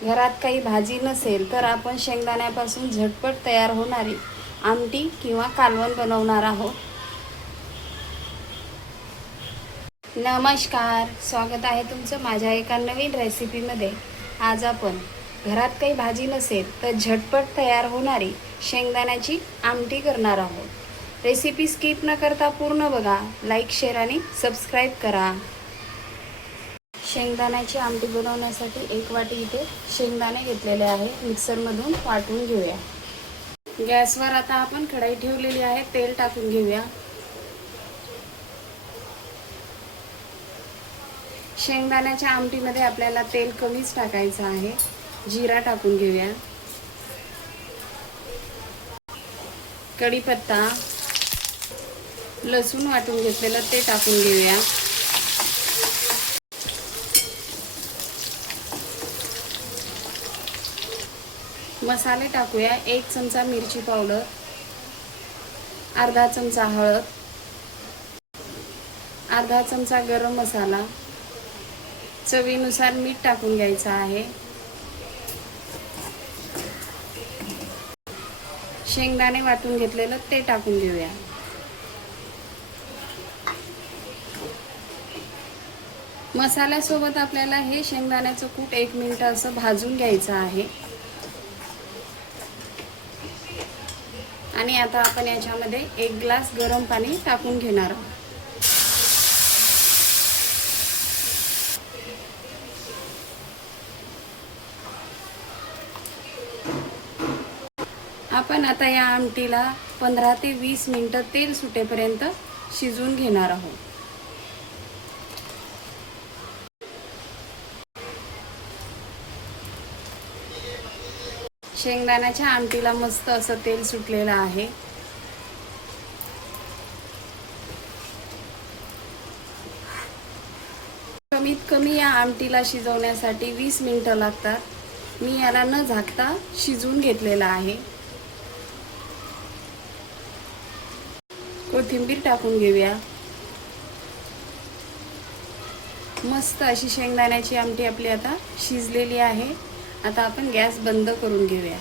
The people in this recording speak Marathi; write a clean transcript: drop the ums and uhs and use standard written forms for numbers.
घरात काही भाजी नसेल तर आपण शेंगदाण्यापासून झटपट तयार होणारी आमटी किंवा कालवण बनवणार आहोत। नमस्कार, स्वागत आहे तुमचं माझ्या एका नवीन रेसिपीमध्ये। आज आपण घरात काही भाजी नसेल तर झटपट तयार होणारी शेंगदाण्याची आमटी करणार आहोत। रेसिपी स्किप न करता पूर्ण बघा, लाईक, शेअर आणि सबस्क्राईब करा। शेंगदाण्याची आमटी बनवण्यासाठी एक वाटी इथे शेंगदाणे घेतलेले आहे, मिक्सरमधून वाटून घेऊया। गॅसवर आता आपण कढई ठेवलेली आहे, तेल टाकून घेऊया। शेंगदाण्याच्या आमटीमध्ये आपल्याला तेल कमीच टाकायचं आहे। जिरा टाकून घेऊया, कढीपत्ता, लसूण वाटून घेतलेलं ते टाकून घेऊया। मसाले टाकूया, 1 चमचा मिरची पावडर, अर्धा चमचा हळद, अर्धा चमचा गरम मसाला, चवीनुसार मीठ टाकून घ्यायचं आहे। शेंगदाणे वाटून घेतलेलं ते टाकून घेऊया। मसाल्यासोबत आपल्याला हे शेंगदाण्याचं कूट 1 मिनिट असं भाजून घ्यायचं आहे। आणि आता आपण याच्यामध्ये 1 ग्लास गरम पाणी टाकून घेणार आहोत। आपण आता या आमटीला 15 ते 20 मिनिटं तेल सुटेपर्यंत शिजवून घेणार आहोत। शेंगदाण्याच्या आमटीला मस्त असं तेल सुटलेलं आहे। कमीत कमी या आमटीला शिजवण्यासाठी 20 मिनिटं लागतात। मी याला न झाकता शिजवून घेतलेला आहे। कोथिंबीर टाकून घेऊया। मस्त अशी शेंगदाण्याची आमटी आपली आता शिजलेली आहे। आता आपण गॅस बंद करून घेऊया।